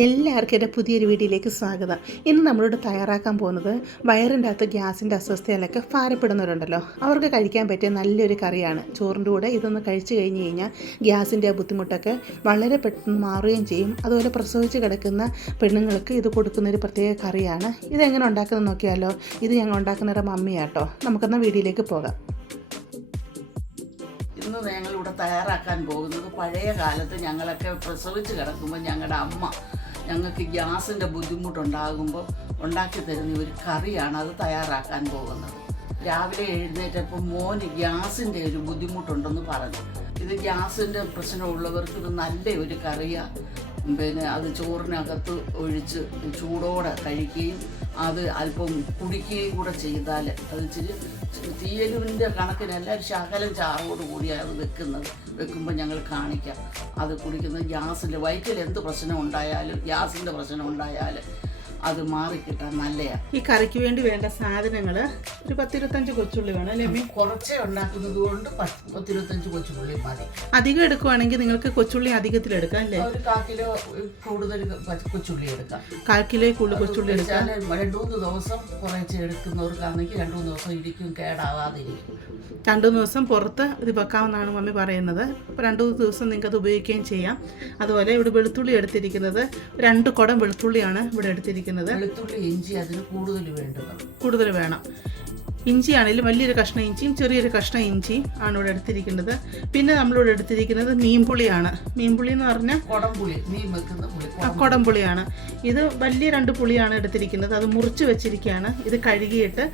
എല്ലാവർക്കും എൻ്റെ പുതിയൊരു വീഡിയോയിലേക്ക് സ്വാഗതം. ഇന്ന് നമ്മളോട് തയ്യാറാക്കാൻ പോകുന്നത് വയറിൻ്റെ അകത്ത് ഗ്യാസിൻ്റെ അസ്വസ്ഥതയിലൊക്കെ ഭാരപ്പെടുന്നവരുണ്ടല്ലോ, അവർക്ക് കഴിക്കാൻ പറ്റിയ നല്ലൊരു കറിയാണ്. ചോറിൻ്റെ കൂടെ ഇതൊന്ന് കഴിച്ചു കഴിഞ്ഞ് കഴിഞ്ഞാൽ ഗ്യാസിൻ്റെ ആ ബുദ്ധിമുട്ടൊക്കെ വളരെ പെട്ടെന്ന് മാറുകയും ചെയ്യും. അതുപോലെ പ്രസവിച്ച് കിടക്കുന്ന പെണ്ണുങ്ങൾക്ക് ഇത് കൊടുക്കുന്നൊരു പ്രത്യേക കറിയാണ്. ഇതെങ്ങനെ ഉണ്ടാക്കുന്നത് നോക്കിയാലോ. ഇത് ഞങ്ങൾ ഉണ്ടാക്കുന്നവരുടെ മമ്മിയാട്ടോ. നമുക്കെന്നാൽ വീഡിയോയിലേക്ക് പോകാം. ഇന്ന് ഞങ്ങളിവിടെ തയ്യാറാക്കാൻ പോകുന്നത് പഴയ കാലത്ത് ഞങ്ങളൊക്കെ പ്രസവിച്ച് കിടക്കുമ്പോൾ ഞങ്ങളുടെ അമ്മ ഞങ്ങൾക്ക് ഗ്യാസിൻ്റെ ബുദ്ധിമുട്ടുണ്ടാകുമ്പോൾ ഉണ്ടാക്കി തരുന്ന ഒരു കറിയാണ്. അത് തയ്യാറാക്കാൻ പോകുന്നത്. രാവിലെ എഴുന്നേറ്റപ്പോൾ മോന് ഗ്യാസിൻ്റെ ഒരു ബുദ്ധിമുട്ടുണ്ടെന്ന് പറഞ്ഞു. ഇത് ഗ്യാസിൻ്റെ പ്രശ്നമുള്ളവർക്ക് ഇത് നല്ല ഒരു കറിയാണ്. അത് ചോറിനകത്ത് ഒഴിച്ച് ചൂടോടെ കഴിക്കുകയും അത് അല്പം കുടിക്കുകയും കൂടെ ചെയ്താൽ അത് ഇച്ചിരി തീയലിൻ്റെ കണക്കിനല്ല, ഒരു ശകലം ചാറോട് കൂടിയാണ് അത് വെക്കുമ്പോൾ ഞങ്ങൾ കാണിക്കാം. അത് കുടിക്കുന്നത് ഗ്യാസിൻ്റെ വയറ്റിൽ എന്ത് പ്രശ്നം ഉണ്ടായാലും ഗ്യാസിൻ്റെ പ്രശ്നം ഉണ്ടായാൽ അത് മാറിക്കിട്ടാൻ നല്ലതാണ്. ഈ കറിക്ക് വേണ്ടി വേണ്ട സാധനങ്ങൾ ഒരു 10-25 കൊച്ചുള്ളി വേണം അല്ലേ? കുറച്ചേ ഉണ്ടാക്കുന്നത് കൊണ്ട് 10-25 കൊച്ചുള്ളി മതി. അധികം എടുക്കുവാണെങ്കിൽ നിങ്ങൾക്ക് കൊച്ചുള്ളി അധികത്തിൽ എടുക്കാം അല്ലേ? ഒരു 1/4 കിലോ കൂടുതൽ കൊച്ചുള്ളി എടുക്കാം. 1/4 കിലോ കൂടുതൽ കൊച്ചുള്ളി എടുക്കാം. 2-3 ദിവസം കുറച്ച് എടുക്കുന്നവർക്കാണെങ്കിൽ 2-3 ദിവസം ഇരിക്കും, കേടാവാതിരിക്കും. 2-3 ദിവസം പുറത്ത് ഇത് വെക്കാമെന്നാണ് മമ്മി പറയുന്നത്. അപ്പോൾ 2-3 ദിവസം നിങ്ങൾക്ക് അത് ഉപയോഗിക്കുകയും ചെയ്യാം. അതുപോലെ ഇവിടെ വെളുത്തുള്ളി എടുത്തിരിക്കുന്നത് 2 കുടം വെളുത്തുള്ളിയാണ് ഇവിടെ എടുത്തിരിക്കുന്നത്. വെളുത്തുള്ളി ഇഞ്ചി അതിന് കൂടുതൽ വേണം. ഇഞ്ചിയാണെങ്കിലും വലിയൊരു കഷ്ണം ഇഞ്ചിയും ചെറിയൊരു കഷ്ണം ഇഞ്ചി ആണ് ഇവിടെ എടുത്തിരിക്കുന്നത്. പിന്നെ നമ്മളിവിടെ എടുത്തിരിക്കുന്നത് മീൻപുളിയാണ്. മീൻപുളി എന്ന് പറഞ്ഞാൽ കുടംപുളിയാണ്. ഇത് വലിയ 2 പുളിയാണ് എടുത്തിരിക്കുന്നത്. അത് മുറിച്ച് വെച്ചിരിക്കുകയാണ്. ഇത് കഴുകിയിട്ട്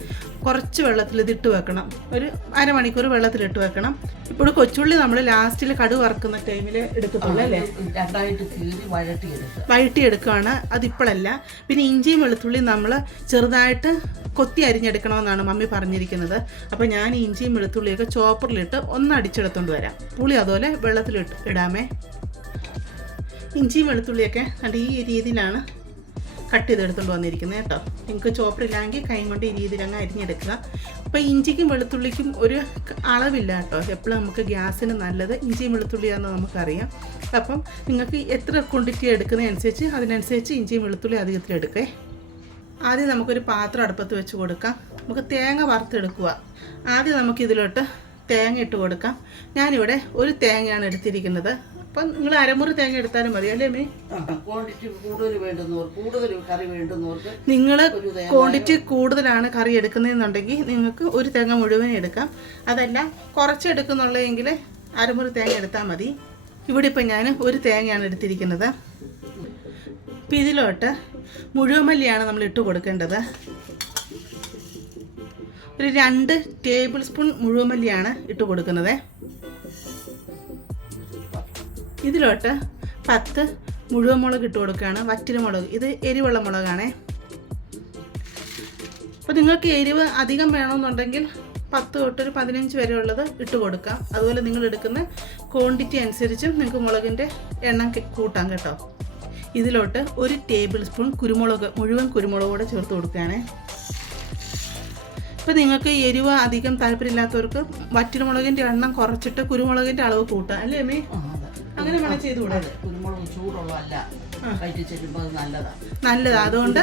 കുറച്ച് വെള്ളത്തിൽ ഇതിട്ട് വെക്കണം. ഒരു അരമണിക്കൂർ വെള്ളത്തിലിട്ട് വെക്കണം. ഇപ്പോൾ കൊച്ചുള്ളി നമ്മൾ ലാസ്റ്റിൽ കടുക് വറുക്കുന്ന ടൈമിൽ എടുക്കത്തുള്ളൂ അല്ലേ? വഴട്ടിയെടുക്കുകയാണ്. അതിപ്പോഴല്ല. പിന്നെ ഇഞ്ചിയും വെളുത്തുള്ളിയും നമ്മൾ ചെറുതായിട്ട് കൊത്തി അരിഞ്ഞെടുക്കണമെന്നാണ് മമ്മി പറഞ്ഞിരിക്കുന്നത്. അപ്പോൾ ഞാൻ ഇഞ്ചിയും വെളുത്തുള്ളിയൊക്കെ ചോപ്പറിലിട്ട് ഒന്ന് അടിച്ചെടുത്തോണ്ട് വരാം. പുളി അതുപോലെ വെള്ളത്തിലിട്ട് ഇടാമേ. ഇഞ്ചിയും വെളുത്തുള്ളിയൊക്കെ അത് ഈ രീതിയിലാണ് കട്ട് ചെയ്തെടുത്തുകൊണ്ട് വന്നിരിക്കുന്നത് കേട്ടോ. നിങ്ങൾക്ക് ചോപ്പറില്ലാമെങ്കിൽ കൈ കൊണ്ട് ഈ രീതിയിൽ അങ്ങ് അരിഞ്ഞെടുക്കുക. അപ്പോൾ ഇഞ്ചിക്കും വെളുത്തുള്ളിക്കും ഒരു അളവില്ല കേട്ടോ. എപ്പോഴും നമുക്ക് ഗ്യാസിന് നല്ലത് ഇഞ്ചിയും വെളുത്തുള്ളിയാണെന്ന് നമുക്കറിയാം. അപ്പം നിങ്ങൾക്ക് എത്ര ക്വാണ്ടിറ്റി എടുക്കുന്നതനുസരിച്ച് അതിനനുസരിച്ച് ഇഞ്ചിയും വെളുത്തുള്ളി അധികത്തിലെടുക്കേ. ആദ്യം നമുക്കൊരു പാത്രം അടുപ്പത്ത് വെച്ച് കൊടുക്കാം. നമുക്ക് തേങ്ങ വറുത്തെടുക്കുക. ആദ്യം നമുക്കിതിലോട്ട് തേങ്ങ ഇട്ട് കൊടുക്കാം. ഞാനിവിടെ ഒരു തേങ്ങയാണ് എടുത്തിരിക്കുന്നത്. അപ്പം നിങ്ങൾ അരമുറി തേങ്ങ എടുത്താലും മതി അല്ലേ മീ? നിങ്ങൾ ക്വാണ്ടിറ്റി കൂടുതലാണ് കറി എടുക്കുന്നതെന്നുണ്ടെങ്കിൽ നിങ്ങൾക്ക് ഒരു തേങ്ങ മുഴുവൻ എടുക്കാം. അതല്ല കുറച്ചെടുക്കുന്നുള്ളതെങ്കിൽ അരമുറി തേങ്ങ എടുത്താൽ മതി. ഇവിടെ ഇപ്പം ഞാൻ ഒരു തേങ്ങയാണ് എടുത്തിരിക്കുന്നത്. ഇപ്പം ഇതിലോട്ട് മുഴുവൻ മല്ലിയാണ് നമ്മൾ ഇട്ട് കൊടുക്കേണ്ടത്. ഒരു 2 ടേബിൾ സ്പൂൺ മുഴുവൻ മല്ലിയാണ് ഇട്ട് കൊടുക്കുന്നത്. ഇതിലോട്ട് 10 മുഴുവൻ മുളക് ഇട്ട് കൊടുക്കുകയാണ്. വറ്റൽ മുളക്, ഇത് എരിവുള്ള മുളകാണേ. അപ്പോൾ നിങ്ങൾക്ക് എരിവ് അധികം വേണമെന്നുണ്ടെങ്കിൽ 10 തൊട്ട് ഒരു 15 വരെ ഉള്ളത് ഇട്ട് കൊടുക്കാം. അതുപോലെ നിങ്ങൾ എടുക്കുന്ന ക്വാണ്ടിറ്റി അനുസരിച്ചും നിങ്ങൾക്ക് മുളകിൻ്റെ എണ്ണം കൂട്ടാം കേട്ടോ. ഇതിലോട്ട് 1 ടേബിൾ സ്പൂൺ മുഴുവൻ കുരുമുളക് കൂടെ ചേർത്ത് കൊടുക്കുകയാണ്. ഇപ്പോൾ നിങ്ങൾക്ക് എരിവ് അധികം താല്പര്യമില്ലാത്തവർക്ക് വറ്റൽമുളകിൻ്റെ എണ്ണം കുറച്ചിട്ട് കുരുമുളകിൻ്റെ അളവ് കൂട്ടാം അല്ലേ അമ്മേ? അങ്ങനെ വേണം ചെയ്തുകൂടാ. കുരുമുളക് ചൂടുള്ളതല്ല, നല്ലതാണ്. അതുകൊണ്ട്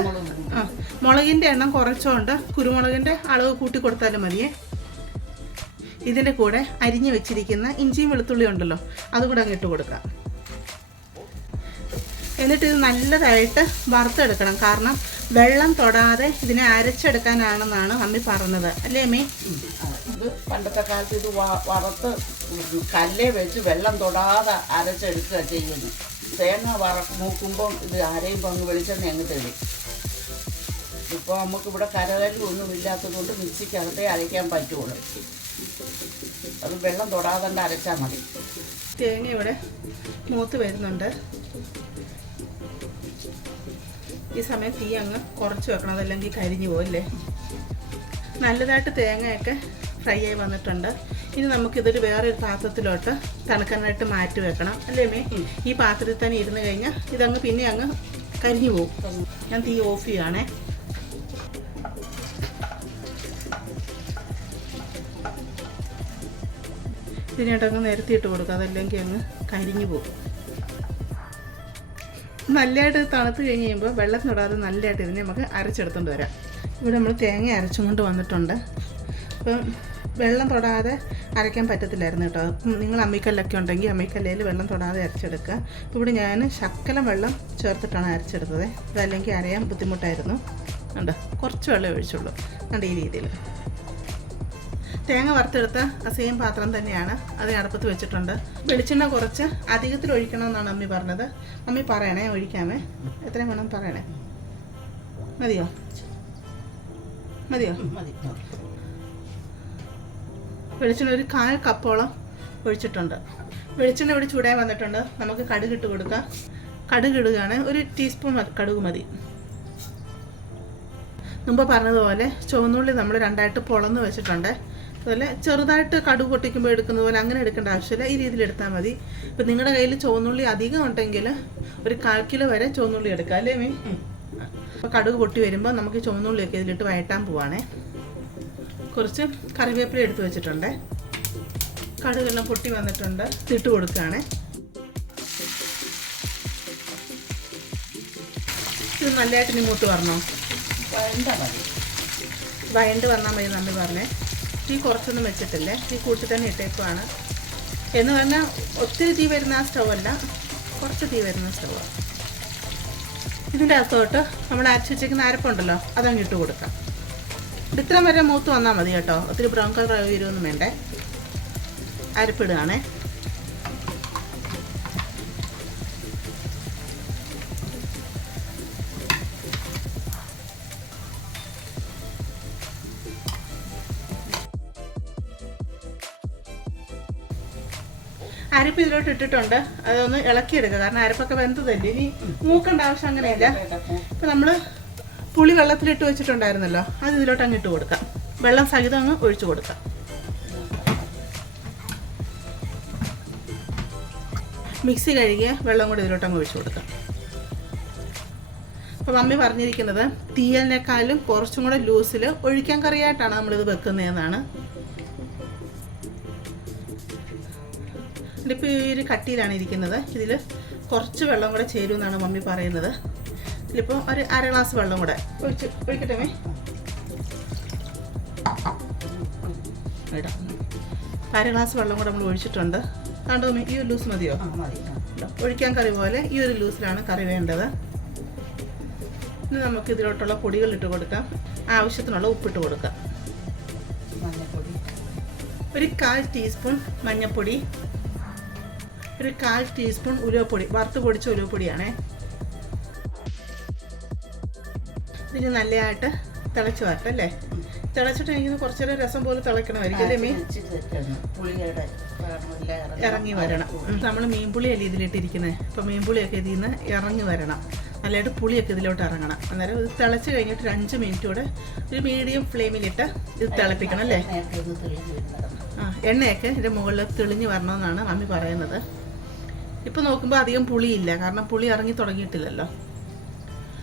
മുളകിൻ്റെ എണ്ണം കുറച്ചുകൊണ്ട് കുരുമുളകിൻ്റെ അളവ് കൂട്ടി കൊടുത്താലും മതിയേ. ഇതിൻ്റെ കൂടെ അരിഞ്ഞ് വെച്ചിരിക്കുന്ന ഇഞ്ചിയും വെളുത്തുള്ളി ഉണ്ടല്ലോ, അതുകൂടെ അങ്ങ് ഇട്ട് കൊടുക്കാം. എന്നിട്ട് ഇത് നല്ലതായിട്ട് വറുത്തെടുക്കണം. കാരണം വെള്ളം തൊടാതെ ഇതിനെ അരച്ചെടുക്കാനാണെന്നാണ് മമ്മി പറഞ്ഞത് അല്ലേ അമ്മേ? ഇത് പണ്ടത്തെ കാലത്ത് ഇത് വറുത്ത് കല്ലേ വെച്ച് വെള്ളം തൊടാതെ അരച്ചെടുക്കുക ചെയ്യുന്നു. തേങ്ങ മൂക്കുമ്പം ഇത് അരയുമ്പോൾ അങ്ങ് വെളിച്ചെണ്ണ അങ്ങ് തെളിയും. ഇപ്പോൾ നമുക്കിവിടെ കരകല്ലൊന്നും ഇല്ലാത്തത് കൊണ്ട് മിക്സിക്കകത്തേ അരയ്ക്കാൻ പറ്റുള്ളൂ. അത് വെള്ളം തൊടാതെ അരച്ചാൽ മതി. തേങ്ങ ഇവിടെ മൂത്ത് വരുന്നുണ്ട്. ഈ സമയം തീ അങ്ങ് കുറച്ച് വെക്കണം, അതല്ലെങ്കിൽ കരിഞ്ഞു പോകല്ലേ. നല്ലതായിട്ട് തേങ്ങയൊക്കെ ഫ്രൈ ആയി വന്നിട്ടുണ്ട്. ഇനി നമുക്കിതൊരു വേറൊരു പാത്രത്തിലോട്ട് തണുക്കാനായിട്ട് മാറ്റി വെക്കണം അല്ലേ മേ? ഈ പാത്രത്തിൽ തന്നെ ഇരുന്ന് കഴിഞ്ഞാൽ ഇതങ്ങ് പിന്നെ അങ്ങ് കരിഞ്ഞു പോകും. ഞാൻ തീ ഓഫ് ചെയ്യുകയാണേ. ഇതിനായിട്ടങ്ങ് നിരത്തിയിട്ട് കൊടുക്കുക, അതല്ലെങ്കിൽ അങ്ങ് കരിഞ്ഞു പോകും. നല്ലതായിട്ട് തണുത്ത് കഴിഞ്ഞ് കഴിയുമ്പോൾ വെള്ളം തൊടാതെ നല്ലതായിട്ട് ഇതിനെ നമുക്ക് അരച്ചെടുത്തുകൊണ്ട് വരാം. ഇവിടെ നമ്മൾ തേങ്ങ അരച്ചും കൊണ്ട് വന്നിട്ടുണ്ട്. അപ്പം വെള്ളം തൊടാതെ അരയ്ക്കാൻ പറ്റത്തില്ലായിരുന്നു കേട്ടോ. നിങ്ങൾ അമ്മിക്കല്ലൊക്കെ ഉണ്ടെങ്കിൽ അമ്മിക്കല്ലയിൽ വെള്ളം തൊടാതെ അരച്ചെടുക്കുക. ഇവിടെ ഞാൻ ശകലം വെള്ളം ചേർത്തിട്ടാണ് അരച്ചെടുത്തത്. അതല്ലെങ്കിൽ അരയാൻ ബുദ്ധിമുട്ടായിരുന്നു. ഉണ്ട്, കുറച്ച് വെള്ളം ഒഴിച്ചുള്ളൂ. കണ്ട് ഈ രീതിയിൽ തേങ്ങ വറുത്തെടുത്ത ആ സെയിം പാത്രം തന്നെയാണ് അത് അടുപ്പത്ത് വെച്ചിട്ടുണ്ട്. വെളിച്ചെണ്ണ കുറച്ച് അധികത്തിൽ ഒഴിക്കണമെന്നാണ് അമ്മി പറഞ്ഞത്. അമ്മി പറയണേ, ഒഴിക്കാമേ. എത്രയും വേണം പറയണേ. മതിയോ? മതി. വെളിച്ചെണ്ണ ഒരു 1/4 കപ്പോളം ഒഴിച്ചിട്ടുണ്ട്. വെളിച്ചെണ്ണ ഇവിടെ ചൂടായി വന്നിട്ടുണ്ട്. നമുക്ക് കടുക് ഇട്ട് കൊടുക്കാം. കടുക് ഇടുകയാണ്. 1 ടീസ്പൂൺ കടുക് മതി. മുമ്പ് പറഞ്ഞതുപോലെ ചുവന്നുള്ളി നമ്മൾ 2ആയിട്ട് പൊളന്ന് വെച്ചിട്ടുണ്ട്. അതുപോലെ ചെറുതായിട്ട് കടുക് പൊട്ടിക്കുമ്പോൾ എടുക്കുന്നത് പോലെ അങ്ങനെ എടുക്കേണ്ട ആവശ്യമില്ല. ഈ രീതിയിൽ എടുത്താൽ മതി. ഇപ്പം നിങ്ങളുടെ കയ്യിൽ ചുവന്നുള്ളി അധികം ഉണ്ടെങ്കിൽ ഒരു 1/4 കിലോ വരെ ചുവന്നുള്ളി എടുക്കാം, അല്ലേ മീ? അപ്പോൾ കടുക് പൊട്ടി വരുമ്പോൾ നമുക്ക് ചുവന്നുള്ളിയൊക്കെ ഇതിലിട്ട് വഴറ്റാൻ പോവാണേ. കുറച്ച് കറിവേപ്പില എടുത്ത് വെച്ചിട്ടുണ്ട്. കടുകെല്ലാം പൊട്ടി വന്നിട്ടുണ്ട്. ഇട്ട് കൊടുക്കുകയാണ്. ഇത് നല്ലതായിട്ട് ഇനി മൂത്ത് വരണോ? വഴണ്ട് വന്നാൽ മതി നമ്മൾ പറഞ്ഞേ. തീ കുറച്ചൊന്നും വെച്ചിട്ടില്ലേ, തീ കൂട്ടി തന്നെ ഇട്ടേക്കുവാണ്. എന്ന് പറഞ്ഞാൽ ഒത്തിരി തീ വരുന്ന ആ സ്റ്റൗ അല്ല, കുറച്ച് തീ വരുന്ന സ്റ്റൗ. ഇതിൻ്റെ അകത്തോട്ട് നമ്മൾ അരച്ച് വെച്ചിരിക്കുന്ന അരപ്പുണ്ടല്ലോ, അതങ്ങ് ഇട്ട് കൊടുക്കാം. ഇത്ര വരെ മൂത്ത് വന്നാൽ മതി കേട്ടോ. ഒത്തിരി ബ്രൗൺ കളർ വരുമൊന്നും വേണ്ടേ. അരപ്പിടുകയാണേ. അരപ്പ് ഇതിലോട്ട് ഇട്ടിട്ടുണ്ട്. അതൊന്ന് ഇളക്കിയെടുക്കുക, കാരണം അരപ്പൊക്കെ വെന്തതല്ലേ. ഇനി മൂക്കേണ്ട ആവശ്യം അങ്ങനെയില്ല. ഇപ്പം നമ്മൾ പുളി വെള്ളത്തിലിട്ട് വെച്ചിട്ടുണ്ടായിരുന്നല്ലോ, അത് ഇതിലോട്ട് അങ്ങ് ഇട്ട് കൊടുക്കാം. വെള്ളം സഹിതം അങ്ങ് ഒഴിച്ചു കൊടുക്കാം. മിക്സി കഴുകിയ വെള്ളം കൂടി ഇതിലോട്ട് അങ്ങ് ഒഴിച്ചു കൊടുക്കാം. അപ്പോൾ മമ്മി പറഞ്ഞിരിക്കുന്നത് തീയലിനേക്കാളും കുറച്ചും കൂടെ ലൂസിൽ ഒഴിക്കാൻ കറിയായിട്ടാണ് നമ്മളിത് വെക്കുന്നതെന്നാണ്. ഇതിപ്പോൾ ഈ ഒരു കട്ടിയിലാണ് ഇരിക്കുന്നത്. ഇതിൽ കുറച്ച് വെള്ളം കൂടെ ചേരുമെന്നാണ് മമ്മി പറയുന്നത്. ഇതിലിപ്പോൾ ഒരു 1/2 ഗ്ലാസ് വെള്ളം കൂടെ ഒഴിക്കട്ടെ മേ. ഇടാം. 1/2 ഗ്ലാസ് വെള്ളം കൂടെ നമ്മൾ ഒഴിച്ചിട്ടുണ്ട്. കണ്ടോ മേ? ഈ ഒരു ലൂസ് മതിയോ? ഒഴിക്കാൻ കറി പോലെ ഈ ഒരു ലൂസിലാണ് കറി വേണ്ടത്. ഇനി നമുക്ക് ഇതിലോട്ടുള്ള പൊടികൾ ഇട്ട് കൊടുക്കാം. ആവശ്യത്തിനുള്ള ഉപ്പിട്ട് കൊടുക്കാം. ഒരു 1/4 ടീസ്പൂൺ മഞ്ഞൾപ്പൊടി, ഒരു 1/4 ടീസ്പൂൺ ഉലുവപ്പൊടി, വറുത്ത് പൊടിച്ച ഉലുവപ്പൊടിയാണേ. ഇതിന് നല്ലതായിട്ട് തിളച്ച് വരട്ടെ അല്ലേ. തിളച്ചിട്ട് എനിക്ക് കുറച്ചൊരു രസം പോലെ തിളയ്ക്കണമായിരിക്കും അല്ലേ മീൻ? ഇറങ്ങി വരണം. നമ്മൾ മീൻപുളിയല്ലേ ഇതിലിട്ടിരിക്കുന്നത്. അപ്പോൾ മീൻപുളിയൊക്കെ ഇതിൽ നിന്ന് ഇറങ്ങി വരണം. നല്ലതായിട്ട് പുളിയൊക്കെ ഇതിലോട്ട് ഇറങ്ങണം. അന്നേരം ഇത് തിളച്ച് കഴിഞ്ഞിട്ട് ഒരു 5 മിനിറ്റ് കൂടെ ഒരു മീഡിയം ഫ്ലെയിമിലിട്ട് ഇത് തിളപ്പിക്കണം അല്ലേ. എണ്ണയൊക്കെ ഇതിൻ്റെ മുകളിൽ തെളിഞ്ഞ് വരണമെന്നാണ് മമ്മി പറയുന്നത്. ഇപ്പോൾ നോക്കുമ്പോൾ അധികം പുളിയില്ല, കാരണം പുളി ഇറങ്ങി തുടങ്ങിയിട്ടില്ലല്ലോ.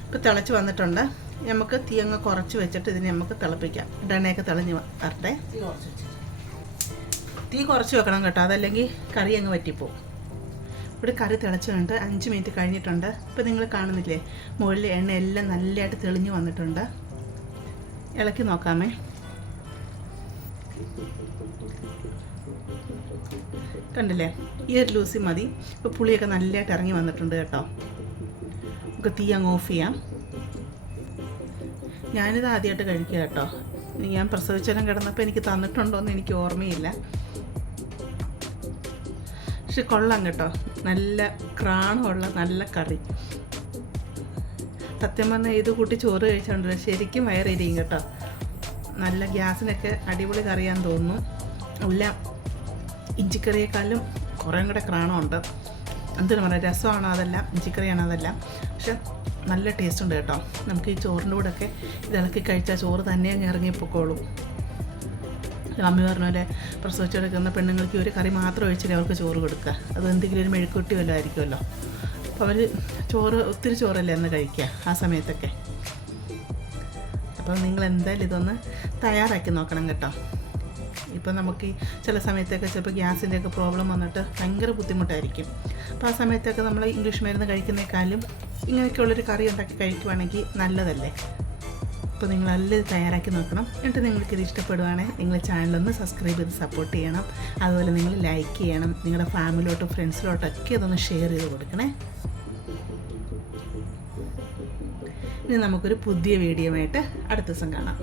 ഇപ്പോൾ തിളച്ച് വന്നിട്ടുണ്ട്. നമുക്ക് തീ അങ്ങ് കുറച്ച് വെച്ചിട്ട് ഇതിനെ നമുക്ക് തിളപ്പിക്കാം. എണ്ണയൊക്കെ തെളിഞ്ഞ് വരട്ടെ. തീ കുറച്ച് വെക്കണം കേട്ടോ, അതല്ലെങ്കിൽ കറി അങ്ങ് വറ്റിപ്പോവും. ഇവിടെ കറി തിളച്ച് കണ്ട് 5 മിനിറ്റ് കഴിഞ്ഞിട്ടുണ്ട്. ഇപ്പോൾ നിങ്ങൾ കാണുന്നില്ലേ, മുകളിൽ എണ്ണയെല്ലാം നല്ലതായിട്ട് തെളിഞ്ഞ് വന്നിട്ടുണ്ട്. ഇളക്കി നോക്കാമേ. കണ്ടില്ലേ, ഈ ഒരു ലൂസി മതി. ഇപ്പോൾ പുളിയൊക്കെ നല്ലതായിട്ട് ഇറങ്ങി വന്നിട്ടുണ്ട് കേട്ടോ. നമുക്ക് തീ അങ്ങ് ഓഫ് ചെയ്യാം. ഞാനിത് ആദ്യമായിട്ട് കഴിക്കുക കേട്ടോ. ഞാൻ പ്രസവിച്ചെല്ലാം കിടന്നപ്പോൾ എനിക്ക് തന്നിട്ടുണ്ടോ എന്ന് എനിക്ക് ഓർമ്മയില്ല. പക്ഷെ കൊള്ളാം കേട്ടോ, നല്ല ക്രാണമുള്ള നല്ല കറി. സത്യം പറഞ്ഞാൽ ഇത് കൂട്ടി ചോറ് കഴിച്ചുകൊണ്ട് ശരിക്കും വയറിരിക്കും കേട്ടോ. നല്ല ഗ്യാസിനൊക്കെ അടിപൊളി കറിയാന്ന് തോന്നുന്നു. എല്ലാം ഇഞ്ചിക്കറിയേക്കാളും കുറേ കൂടെ ക്രാണമുണ്ട്. എന്തിനു പറയാം, രസമാണോ അതെല്ലാം, ഇഞ്ചിക്കറിയാണോ അതെല്ലാം. പക്ഷെ നല്ല ടേസ്റ്റ് ഉണ്ട് കേട്ടോ. നമുക്ക് ഈ ചോറിൻ്റെ കൂടെയൊക്കെ ഇത് ഇളക്കി കഴിച്ചാൽ ചോറ് തന്നെ അങ്ങ് ഇറങ്ങിപ്പോക്കോളും. അമ്മി പറഞ്ഞ പോലെ പ്രസവിച്ചെടുക്കുന്ന പെണ്ണുങ്ങൾക്ക് ഒരു കറി മാത്രം ഒഴിച്ചിട്ട് അവർക്ക് ചോറ് കൊടുക്കുക. അത് എന്തെങ്കിലും ഒരു മെഴുക്കുട്ടി വല്ലതും ആയിരിക്കുമല്ലോ. അപ്പോൾ അവർ ചോറ് ഒത്തിരി ചോറല്ലേ എന്ന് കഴിക്കുക ആ സമയത്തൊക്കെ. അപ്പോൾ നിങ്ങൾ എന്തായാലും ഇതൊന്ന് തയ്യാറാക്കി നോക്കണം കേട്ടോ. ഇപ്പോൾ നമുക്ക് ഈ ചില സമയത്തൊക്കെ ചിലപ്പോൾ ഗ്യാസിൻ്റെയൊക്കെ പ്രോബ്ലം വന്നിട്ട് ഭയങ്കര ബുദ്ധിമുട്ടായിരിക്കും. അപ്പോൾ ആ സമയത്തൊക്കെ നമ്മൾ ഇംഗ്ലീഷ് മരുന്ന് കഴിക്കുന്നേക്കാളും ഇങ്ങനെയൊക്കെയുള്ളൊരു കറി ഉണ്ടാക്കി കഴിക്കുവാണെങ്കിൽ നല്ലതല്ലേ. അപ്പോൾ നിങ്ങളെല്ലാം തയ്യാറാക്കി നോക്കണം. എന്നിട്ട് നിങ്ങൾക്കിത് ഇഷ്ടപ്പെടുവാണെങ്കിൽ നിങ്ങൾ ചാനലൊന്ന് സബ്സ്ക്രൈബ് ചെയ്ത് സപ്പോർട്ട് ചെയ്യണം. അതുപോലെ നിങ്ങൾ ലൈക്ക് ചെയ്യണം. നിങ്ങളുടെ ഫാമിലിയിലോട്ടും ഫ്രണ്ട്സിലോട്ടൊക്കെ അതൊന്ന് ഷെയർ ചെയ്ത് കൊടുക്കണേ. ഇനി നമുക്കൊരു പുതിയ വീഡിയോ ആയിട്ട് അടുത്ത ദിവസം കാണാം.